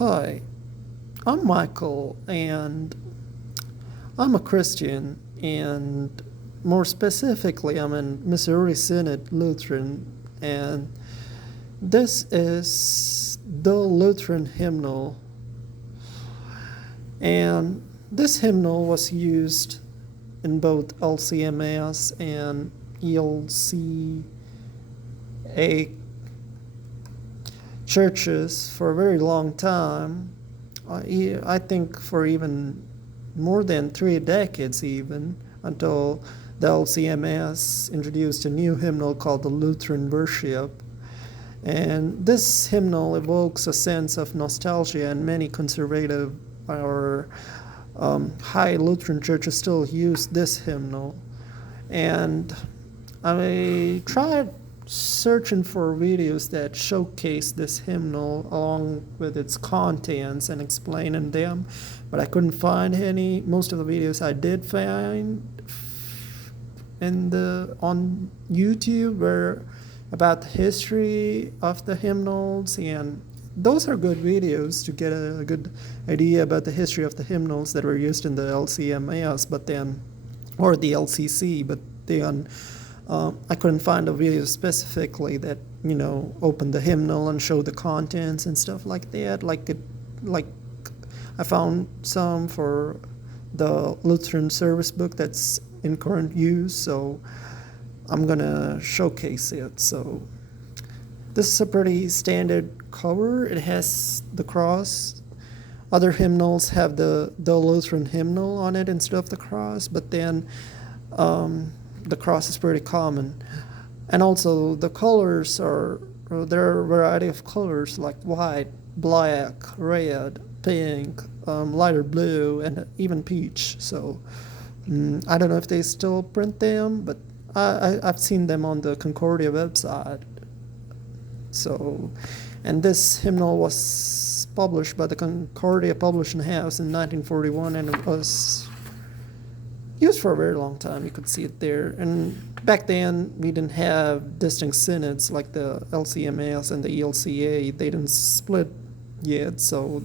Hi, I'm Michael, and I'm a Christian, and more specifically, I'm in Missouri Synod Lutheran, and this is the Lutheran hymnal. And this hymnal was used in both LCMS and ELCA churches for a very long time. I think for even more than 3 decades, even until the LCMS introduced a new hymnal called the Lutheran Worship. And this hymnal evokes a sense of nostalgia, and many conservative or high Lutheran churches still use this hymnal. And I tried searching for videos that showcase this hymnal along with its contents and explaining them, but I couldn't find any. Most of the videos I did find on YouTube were about the history of the hymnals, and those are good videos to get a good idea about the history of the hymnals that were used in the LCMS, or the LCC, but then I couldn't find a video specifically that opened the hymnal and showed the contents and stuff like that. Like I found some for the Lutheran service book that's in current use, so I'm gonna showcase it. So this is a pretty standard cover. It has the cross. Other hymnals have the Lutheran hymnal on it instead of the cross, but then the cross is pretty common. And also the colors there are a variety of colors like white, black, red, pink, lighter blue, and even peach. So I don't know if they still print them, but I've seen them on the Concordia website. So, and this hymnal was published by the Concordia Publishing House in 1941, and it was used for a very long time. You could see it there. And back then, we didn't have distinct synods like the LCMS and the ELCA. They didn't split yet, so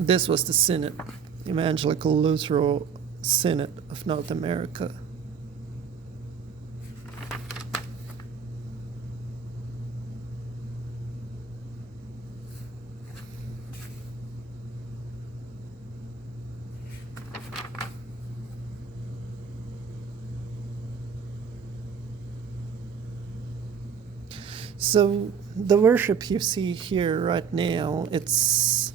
this was the Synod, Evangelical Lutheran Synod of North America. So the worship you see here right now, it's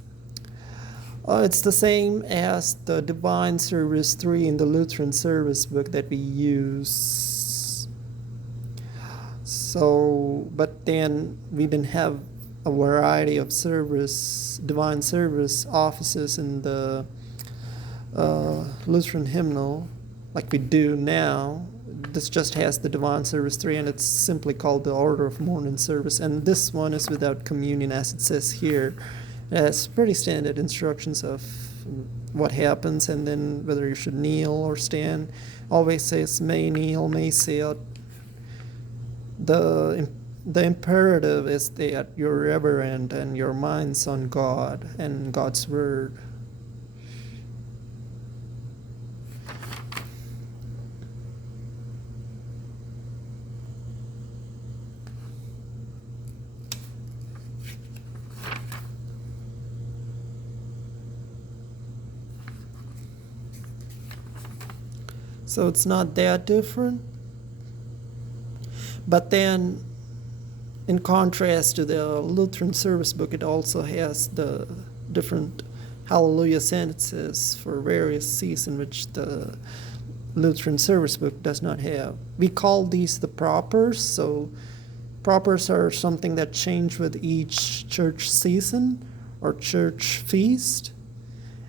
the same as the Divine Service 3 in the Lutheran service book that we use. So, but then we didn't have a variety of divine service offices in the Lutheran hymnal like we do now. This just has the Divine Service 3, and it's simply called the Order of Morning Service. And this one is without communion, as it says here. It has pretty standard instructions of what happens, and then whether you should kneel or stand. Always says may kneel, may sit. The imperative is that you're reverent and your mind's on God and God's Word. So it's not that different. But then, in contrast to the Lutheran service book, it also has the different Hallelujah sentences for various seasons, which the Lutheran service book does not have. We call these the propers. So propers are something that change with each church season or church feast.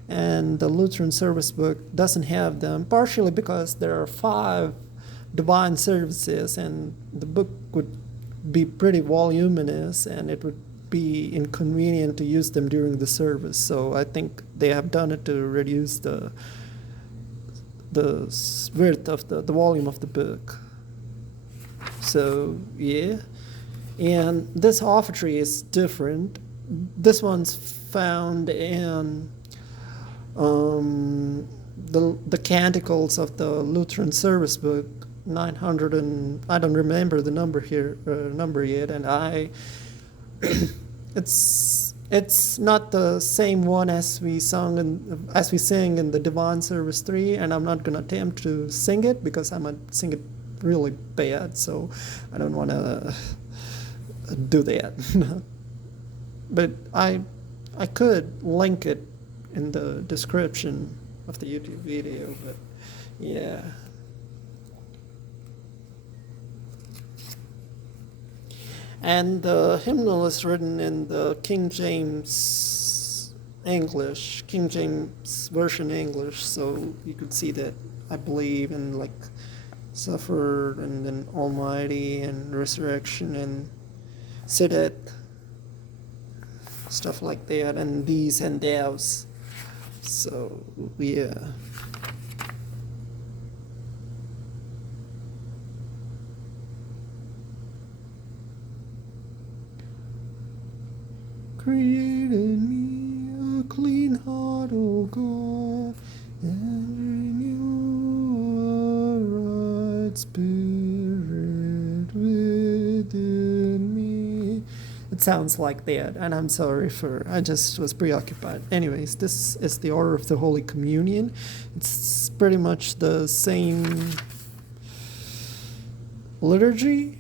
And the Lutheran service book doesn't have them, partially because there are 5 divine services, and the book would be pretty voluminous, and it would be inconvenient to use them during the service. So I think they have done it to reduce the width of the volume of the book. So yeah, and this offertory is different. this one's found in the Canticles of the Lutheran Service Book, 900, and I don't remember the number here, number yet, and it's not the same one as we sing in the Divine Service 3, and I'm not gonna attempt to sing it because I might sing it really bad, so I don't want to do that. But I could link it in the description of the YouTube video, but yeah. And the hymnal is written in the King James Version English, so you could see that, I believe, in like suffered and then Almighty and resurrection and Sidet, stuff like that, and these and thous. So yeah. Create in me a clean heart, O God, and renew a right spirit within me. It sounds like that, and I'm sorry I just was preoccupied. Anyways, this is the order of the Holy Communion. It's pretty much the same liturgy.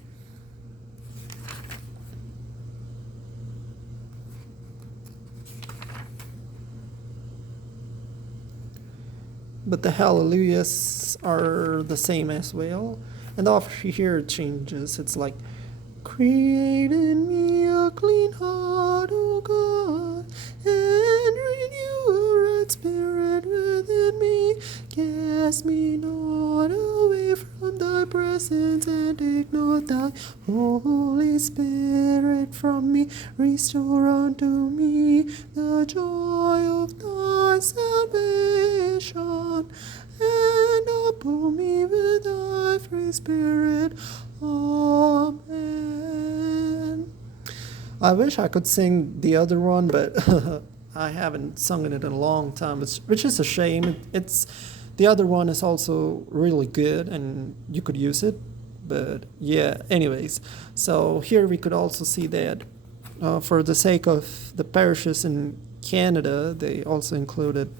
But the hallelujahs are the same as well. And after here it changes. It's like, create in me a clean heart, O God, and renew a right spirit within me. Cast me not away from thy presence, and take not thy Holy Spirit from me. Restore unto me the joy of thy salvation, and uphold me with thy free spirit. Amen. I wish I could sing the other one, but I haven't sung it in a long time, which is a shame. The other one is also really good, and you could use it. But yeah, anyways. So here we could also see that for the sake of the parishes in Canada, they also included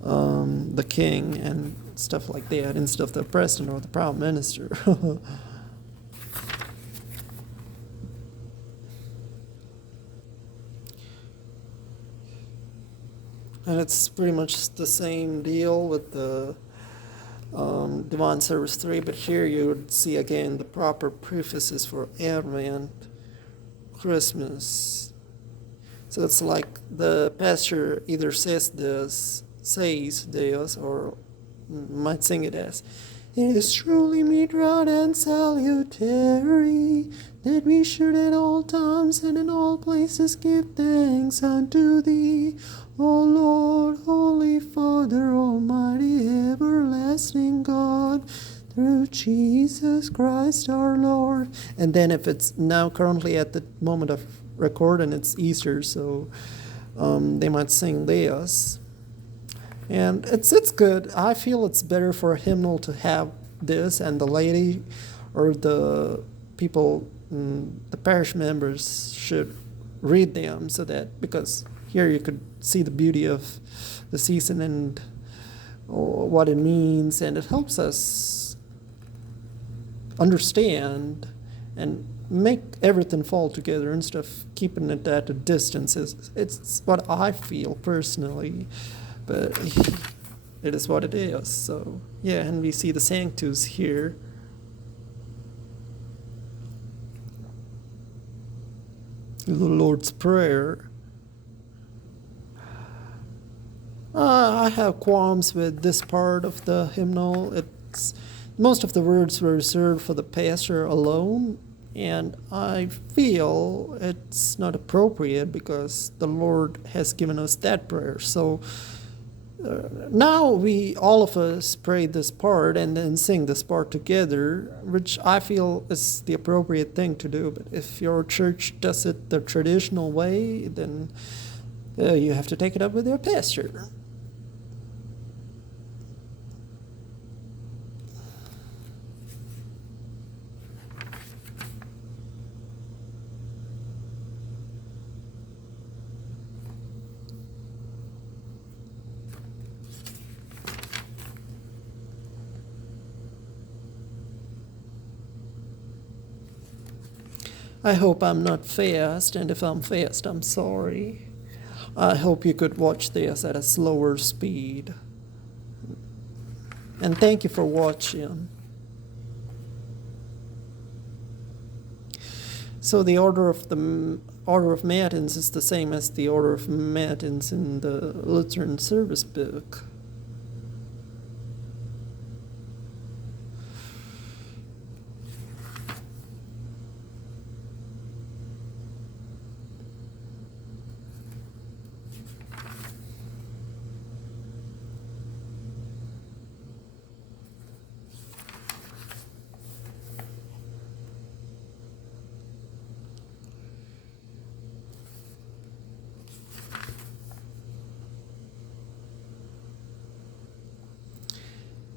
the king and stuff like that instead of the president or the prime minister. And it's pretty much the same deal with the Divine Service 3, but here you would see again the proper prefaces for Advent, Christmas. So it's like the pastor either says this, or might sing it as, it is truly meet, right, and salutary that we should at all times and in all places give thanks unto thee, O Lord, Holy Father, Almighty, everlasting God, through Jesus Christ our Lord. And then if it's now currently at the moment of recording, it's Easter, so they might sing Leos. And it's good. I feel it's better for a hymnal to have this, and the laity or the people, the parish members should read them, so that, because here you could see the beauty of the season and what it means, and it helps us understand and make everything fall together instead of keeping it at a distance. It's what I feel personally, but it is what it is. So yeah, and we see the Sanctus here. The Lord's Prayer. I have qualms with this part of the hymnal. Most of the words were reserved for the pastor alone, and I feel it's not appropriate because the Lord has given us that prayer. So Now we all of us pray this part and then sing this part together, which I feel is the appropriate thing to do. But if your church does it the traditional way, then you have to take it up with your pastor. I hope I'm not fast, and if I'm fast, I'm sorry. I hope you could watch this at a slower speed. And thank you for watching. So the order of matins is the same as the order of matins in the Lutheran service book.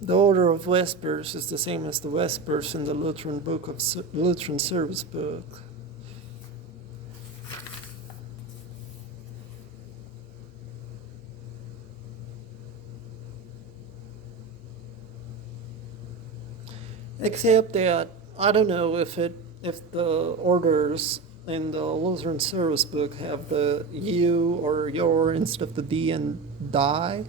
The order of Vespers is the same as the Vespers in the Lutheran Lutheran service book. Except that I don't know if the orders in the Lutheran service book have the you or your instead of the D and die.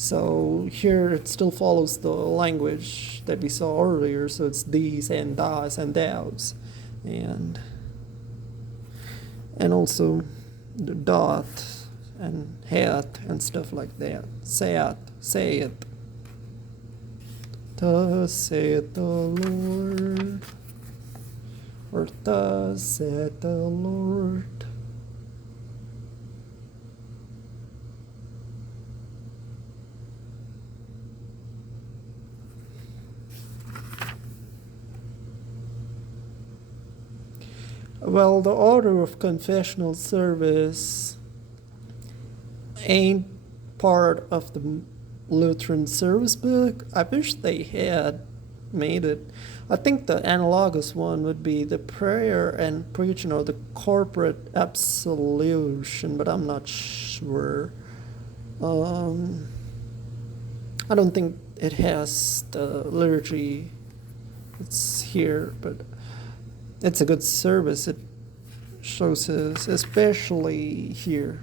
So here it still follows the language that we saw earlier, so it's these and das and thous, and also the dot and het and stuff like that. Saith, saith. Thus saith the Lord, or thus saith the Lord. Well, the order of confessional service ain't part of the Lutheran service book. I wish they had made it. I think the analogous one would be the prayer and preaching or the corporate absolution, but I'm not sure. I don't think it has the liturgy. It's here, but it's a good service. It shows us, especially here.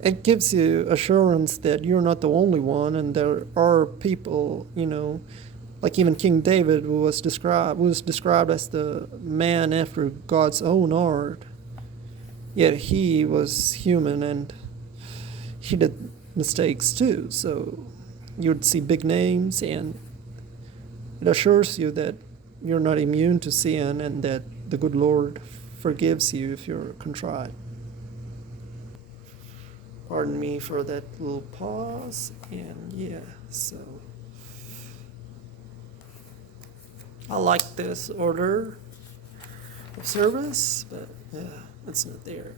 It gives you assurance that you're not the only one, and there are people, like even King David, who was described as the man after God's own heart. Yet he was human and he did mistakes too. So you'd see big names, and it assures you that you're not immune to sin and that the good Lord forgives you if you're contrite. Pardon me for that little pause, and yeah, so I like this order of service, but yeah, it's not there.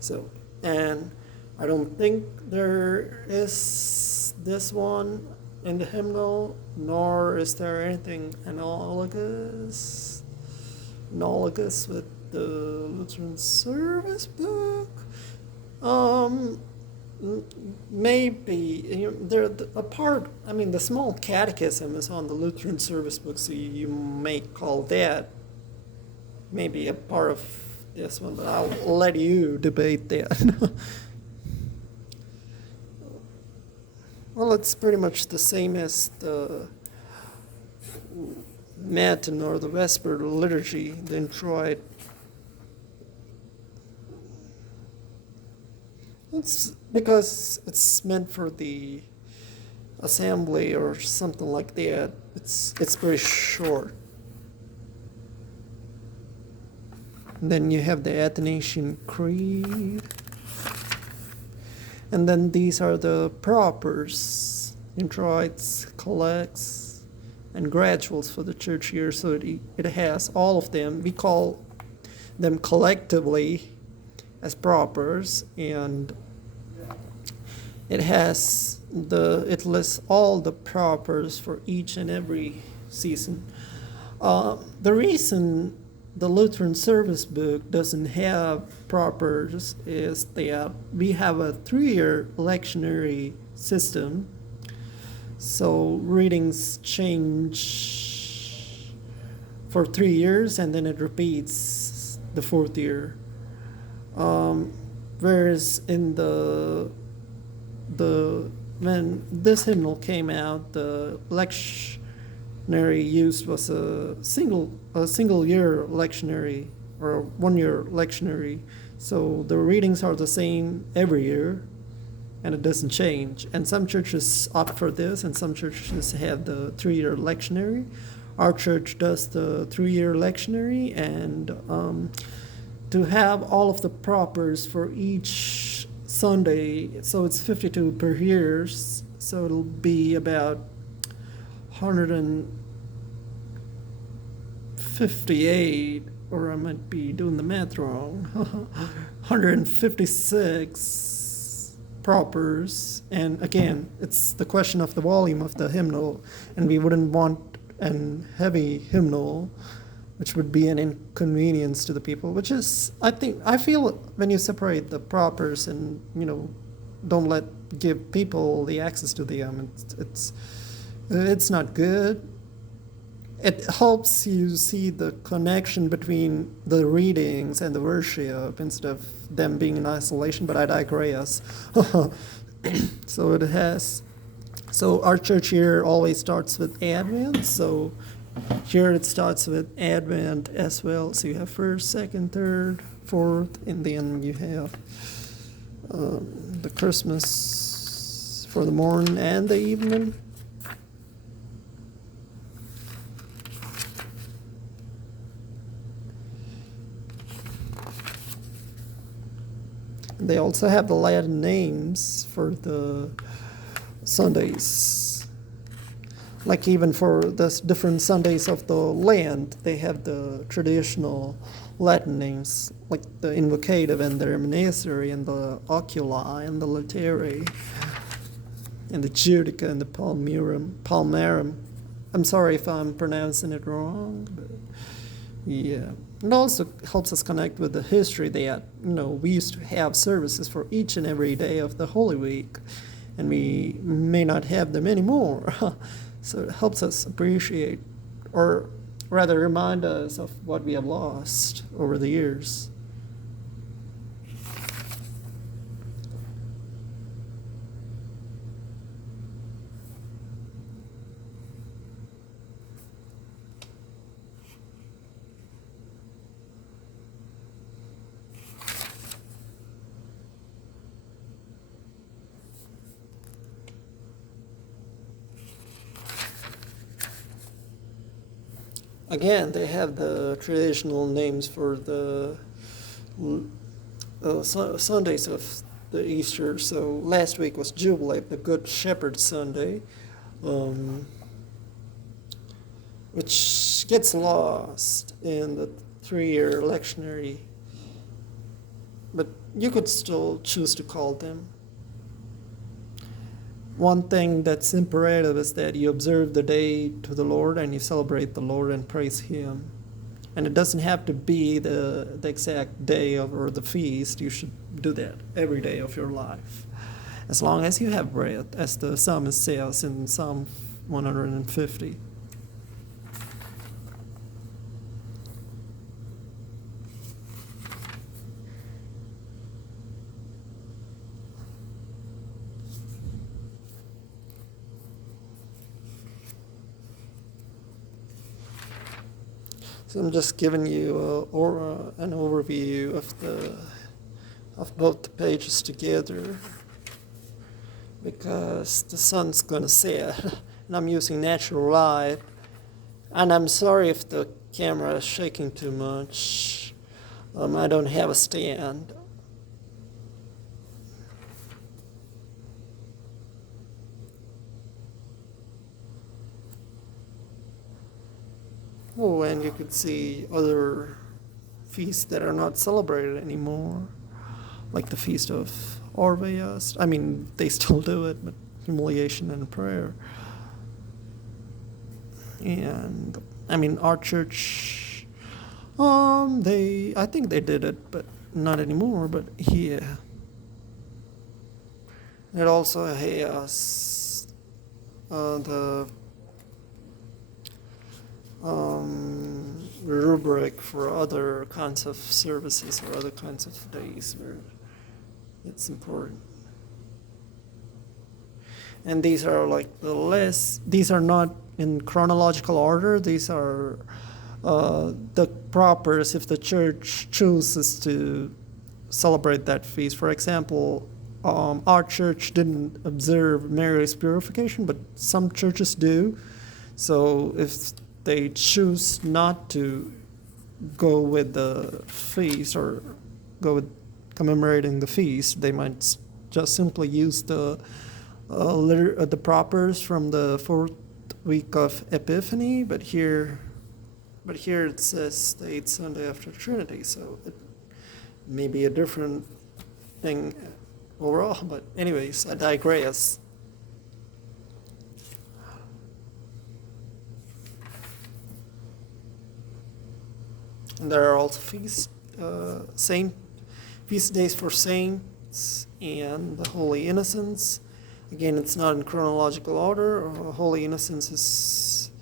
So, and I don't think there is this one in the hymnal, nor is there anything analogous with the Lutheran service book. Maybe the small catechism is on the Lutheran service book, so you may call that maybe a part of this one, but I'll let you debate that. Well, it's pretty much the same as the Matin or the Vesper liturgy, the introit. It's because it's meant for the assembly or something like that. It's very short. And then you have the Athanasian Creed. And then these are the propers, introits, collects, and graduals for the church year. So it has all of them. We call them collectively as propers, and it lists all the propers for each and every season. The reason the Lutheran service book doesn't have propers is that we have a 3-year lectionary system, so readings change for 3 years and then it repeats the 4th year. Whereas in when this hymnal came out, the lectionary used was a single year lectionary, or a 1-year lectionary. So the readings are the same every year, and it doesn't change. And some churches opt for this, and some churches have the 3-year lectionary. Our church does the 3-year lectionary, and to have all of the propers for each Sunday, so it's 52 per year, so it'll be about 158, or I might be doing the math wrong, 156 propers. And again, it's the question of the volume of the hymnal, and we wouldn't want an heavy hymnal, which would be an inconvenience to the people, which is, I feel when you separate the propers and, don't give people the access to them, it's not good. It helps you see the connection between the readings and the worship instead of them being in isolation, but I digress. So our church here always starts with Advent, so here it starts with Advent as well. So you have 1st, 2nd, 3rd, 4th, and then you have the Christmas for the morning and the evening. They also have the Latin names for the Sundays. Like even for the different Sundays of the land, they have the traditional Latin names, like the invocative and the reminiscery and the oculi and the laetare and the judica and the palmarum. I'm sorry if I'm pronouncing it wrong, but yeah. It also helps us connect with the history that, we used to have services for each and every day of the Holy Week, and we may not have them anymore. So it helps us appreciate, or rather remind us of what we have lost over the years. Again, they have the traditional names for the Sundays of the Easter. So last week was Jubilee, the Good Shepherd Sunday, which gets lost in the 3-year lectionary. But you could still choose to call them. One thing that's imperative is that you observe the day to the Lord and you celebrate the Lord and praise Him. And it doesn't have to be the exact day or the feast. You should do that every day of your life, as long as you have breath, as the psalmist says in Psalm 150. So I'm just giving you an overview of both the pages together, because the sun's going to set, and I'm using natural light. And I'm sorry if the camera is shaking too much. I don't have a stand. Oh, and you could see other feasts that are not celebrated anymore, like the Feast of Orpheus. I mean, they still do it, but humiliation and prayer. And I mean, our church, I think they did it, but not anymore. But yeah, it also has the rubric for other kinds of services or other kinds of days where it's important. And these are like these are not in chronological order. These are the propers if the church chooses to celebrate that feast. For example, our church didn't observe Mary's purification, but some churches do. So if they choose not to go with the feast or go with commemorating the feast, they might just simply use the propers from the fourth week of Epiphany, but here it says the eighth Sunday after Trinity, so it may be a different thing overall. But anyways, I digress. And there are also feast days for saints and the Holy Innocents. Again, it's not in chronological order. Holy Innocents is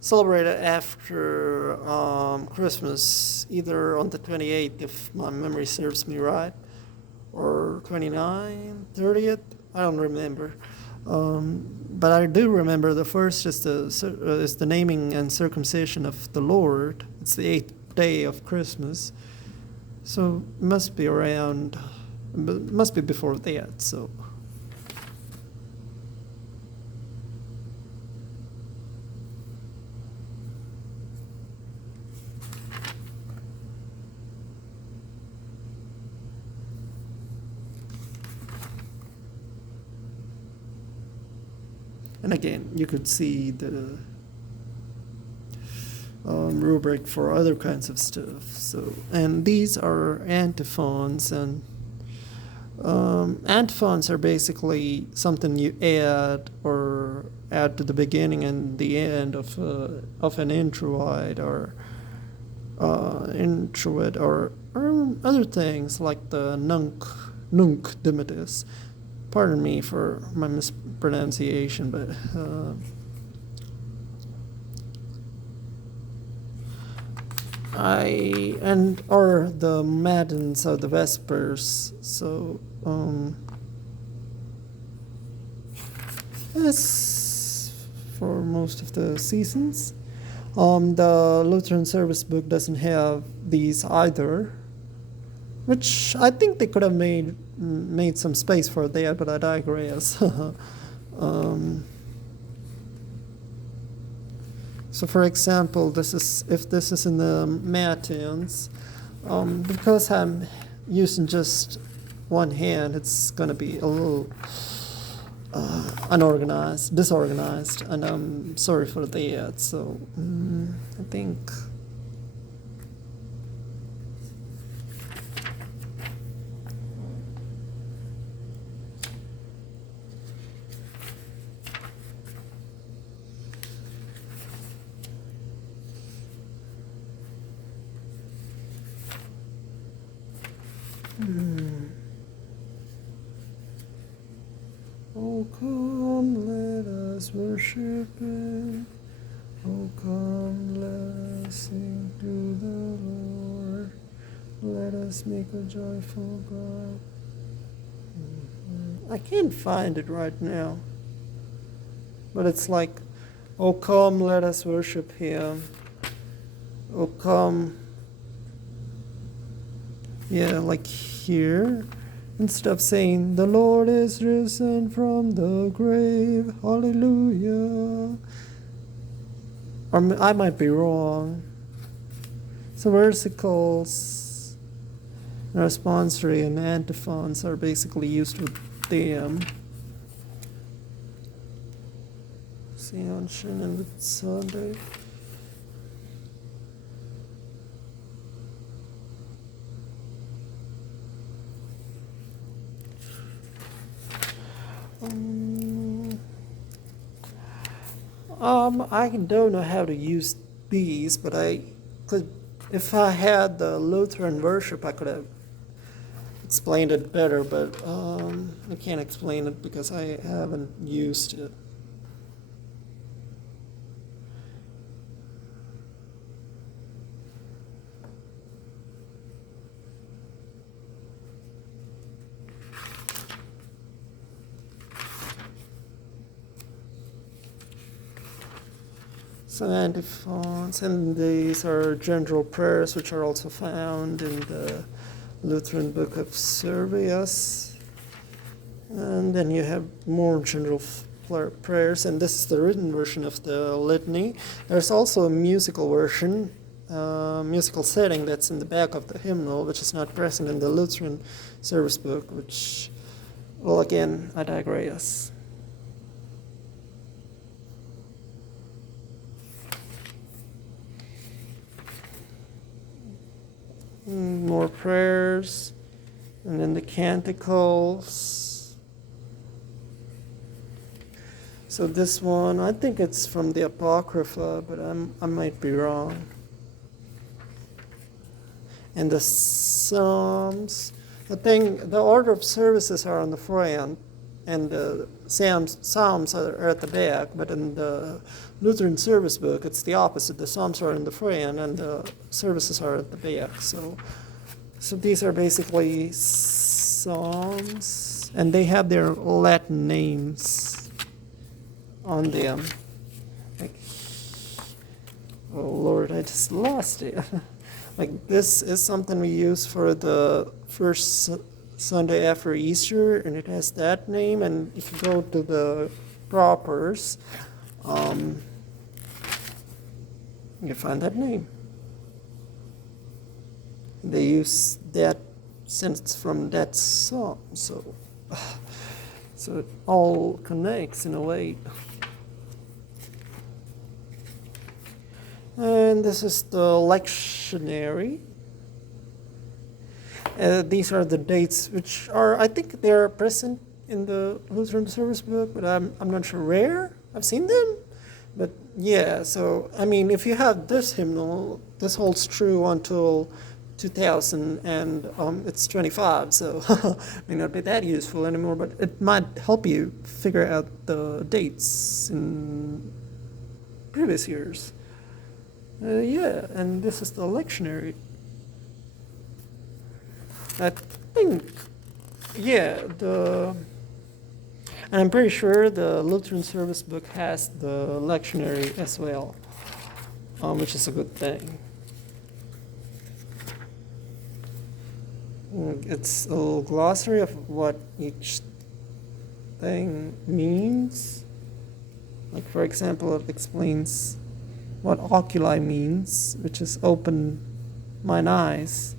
celebrated after Christmas, either on the 28th, if my memory serves me right, or 29th, 30th. I don't remember. But I do remember the first is the naming and circumcision of the Lord. It's the 8th day of Christmas. So it must be before that, so. And again, you could see the rubric for other kinds of stuff. So, and these are antiphons, and antiphons are basically something you add to the beginning and the end of an introit or introit or other things like the nunc dimittis. Pardon me for my mispronunciation, but or the matins or the vespers. So that's for most of the seasons. The Lutheran service book doesn't have these either, which I think they could have made some space for that, but I digress. So, for example, if this is in the matins, because I'm using just one hand, it's going to be a little disorganized, and I'm sorry for that. So, I think. Oh, come, let us worship Him. Oh, come, let us sing to the Lord. Let us make a joyful God. I can't find it right now, but it's like, oh, come, let us worship Him. Oh, come. Yeah, like here. Instead of saying, the Lord is risen from the grave, hallelujah. Or I might be wrong. So versicles, responsory, and antiphons are basically used with them. See on Shin and with Sunday. I don't know how to use these, but I could, if I had the Lutheran worship, I could have explained it better, but I can't explain it because I haven't used it. So antiphons, and these are general prayers, which are also found in the Lutheran Book of Service. And then you have more general prayers, and this is the written version of the litany. There's also a musical version, musical setting that's in the back of the hymnal, which is not present in the Lutheran service book, which, well, again, I digress. More prayers, and then the canticles. So this one, I think it's from the Apocrypha, but I might be wrong. And the Psalms, the order of services are on the front, and the Psalms are at the back, but in the Lutheran service book, it's the opposite. The Psalms are in the front, and the services are at the back. So these are basically Psalms, and they have their Latin names on them. Like, oh Lord, I just lost it. Like, this is something we use for the first Sunday after Easter, and it has that name. And if you go to the propers, you find that name. They use that sentence from that psalm, so it all connects in a way. And this is the lectionary. These are the dates, which are, I think they're present in the Lutheran service book, but I'm not sure where I've seen them. But yeah, so I mean, if you have this hymnal, this holds true until 2000, and it's 25, so it may not be that useful anymore, but it might help you figure out the dates in previous years. Yeah, and this is the lectionary. I think, yeah, and I'm pretty sure the Lutheran service book has the lectionary as well, which is a good thing. It's a little glossary of what each thing means. Like, for example, it explains what oculi means, which is open mine eyes.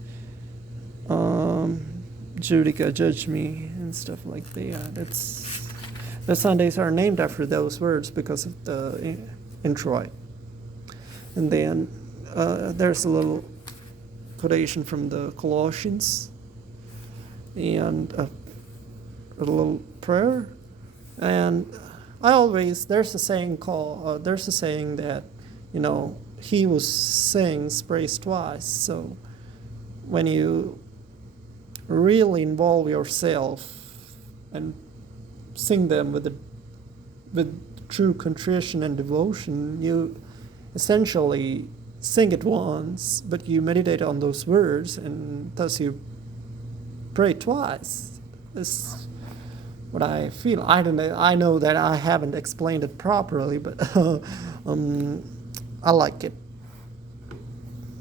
Judica, judge me, and stuff like that. The Sundays are named after those words because of the introit. And then there's a little quotation from the Colossians, and a little prayer. And there's a saying that, he who sings prays twice. So when you really involve yourself and sing them with true contrition and devotion, you essentially sing it once, but you meditate on those words, and thus you pray twice. That's what I feel. I don't know. I know that I haven't explained it properly, but I like it.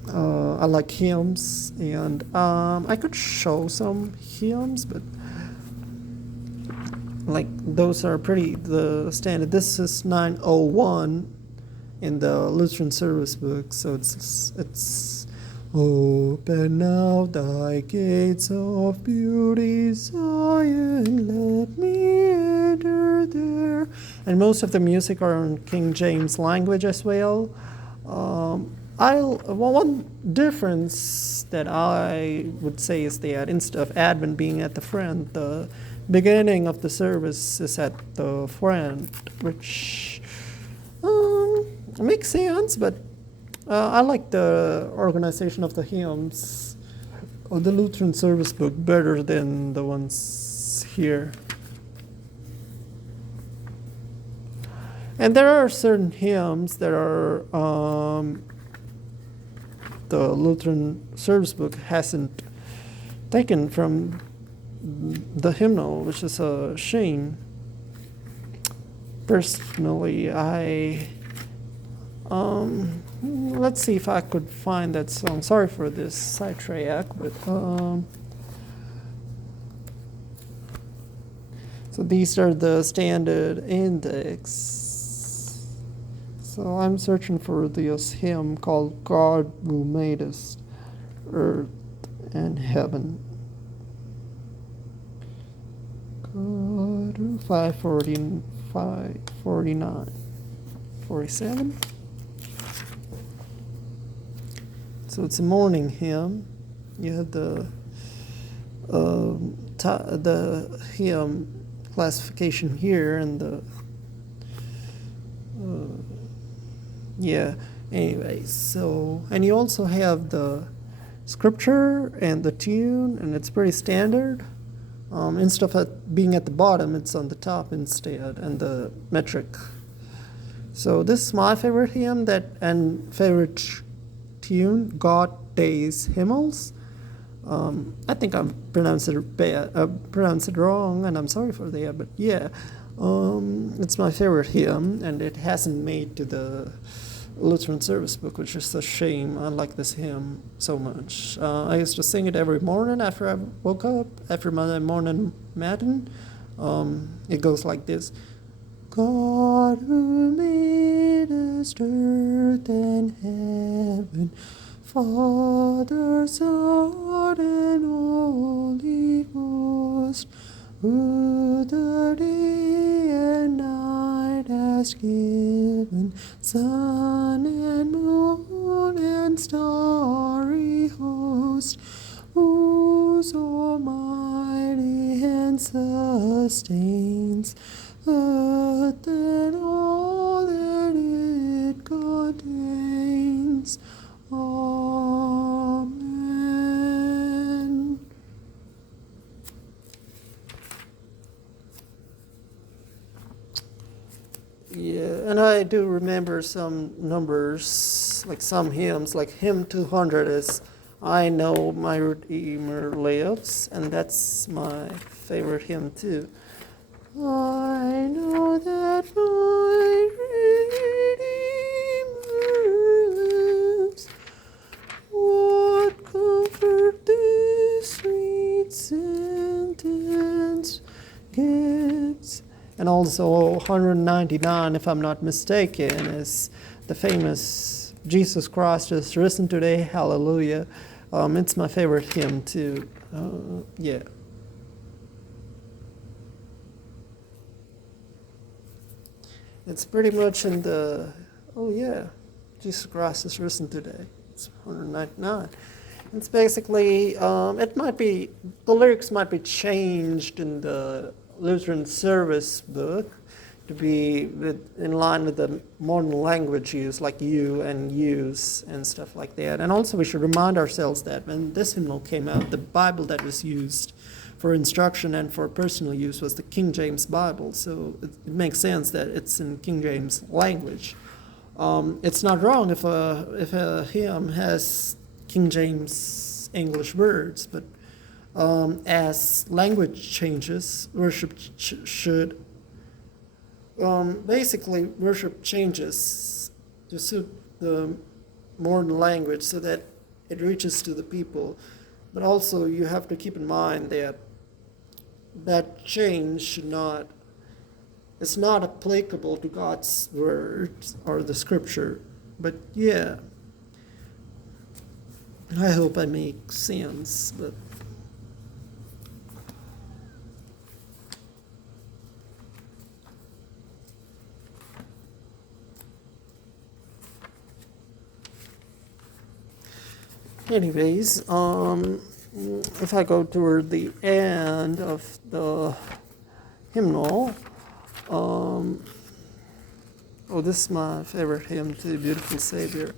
I like hymns, and I could show some hymns, but like those are the standard. This is 901 in the Lutheran service book, so it's open now thy gates of beauty, Zion, let me enter there. And most of the music are in King James language as well. One difference that I would say is that instead of Advent being at the front, the beginning of the service is at the front, which makes sense, but I like the organization of the hymns of the Lutheran service book better than the ones here. And there are certain hymns that are the Lutheran service book hasn't taken from the hymnal, which is a shame. Personally, let's see if I could find that song. Sorry for this sidetrack, but so these are the standard index. So I'm searching for this hymn called God Who Made Us Earth and Heaven. God, 545, 49, 47. So it's a morning hymn. You have the hymn classification here, and the Anyway, so, and you also have the scripture and the tune, and it's pretty standard. Instead of being at the bottom, it's on the top instead, and the metric. So this is my favorite hymn and favorite tune, God Days Hymnals. I think I pronounced it wrong, and I'm sorry for that, but yeah. It's my favorite hymn, and it hasn't made to the Lutheran service book, which is a shame. I like this hymn so much. I used to sing it every morning after I woke up, after my morning matin. It goes like this. God who made us earth and heaven, Father, Son, and Holy Ghost, who the day and night has given, sun and moon and starry host, who's almighty and sustains earth and all that it contains. Amen. Yeah, and I do remember some numbers, like some hymns, like hymn 200 is I Know My Redeemer Lives, and that's my favorite hymn too. I know that my Redeemer lives. What comfort this sweet sentence gives. And also 199, if I'm not mistaken, is the famous Jesus Christ is risen today, hallelujah. It's my favorite hymn too. Yeah. It's pretty much in the, Jesus Christ is risen today. It's 199. It's basically, the lyrics might be changed in the Lutheran service book to be in line with the modern language use, like you and use and stuff like that. And also we should remind ourselves that when this hymnal came out, the Bible that was used for instruction and for personal use was the King James Bible. So it makes sense that it's in King James language. It's not wrong if a hymn has King James English words, but as language changes, worship should worship changes to suit the modern language so that it reaches to the people. But also you have to keep in mind that that change it's not applicable to God's words or the scripture. But yeah, I hope I make sense, but anyways, if I go toward the end of the hymnal. Oh, this is my favorite hymn, to the Beautiful Savior.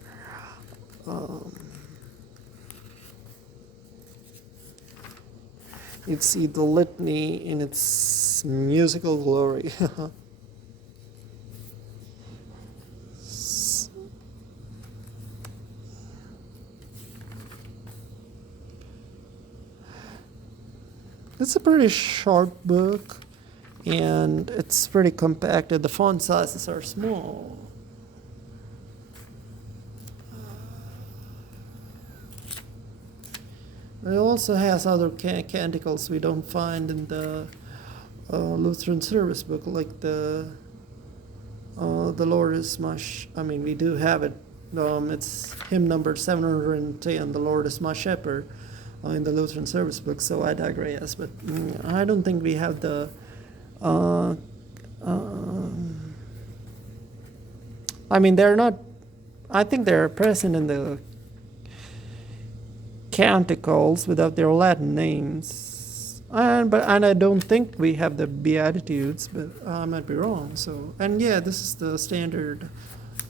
You'd see the litany in its musical glory. It's a pretty short book, and it's pretty compacted. The font sizes are small. It also has other canticles we don't find in the Lutheran service book, like the Lord is my. We do have it. It's hymn number 710. The Lord is my shepherd, in the Lutheran service book. So I digress. But I don't think we have the. They're not. I think they're present in the canticles without their Latin names, and I don't think we have the Beatitudes, but I might be wrong. So, and yeah, this is the standard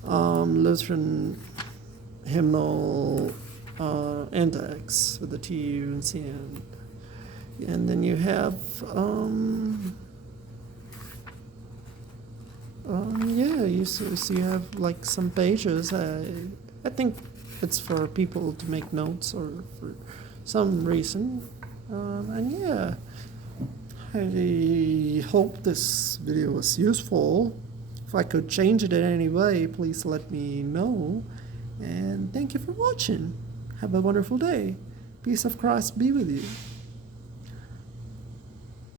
Lutheran hymnal index with the tunes, and then you have you have like some pages. I think it's for people to make notes or for some reason. I hope this video was useful. If I could change it in any way, please let me know. And thank you for watching. Have a wonderful day. Peace of Christ be with you.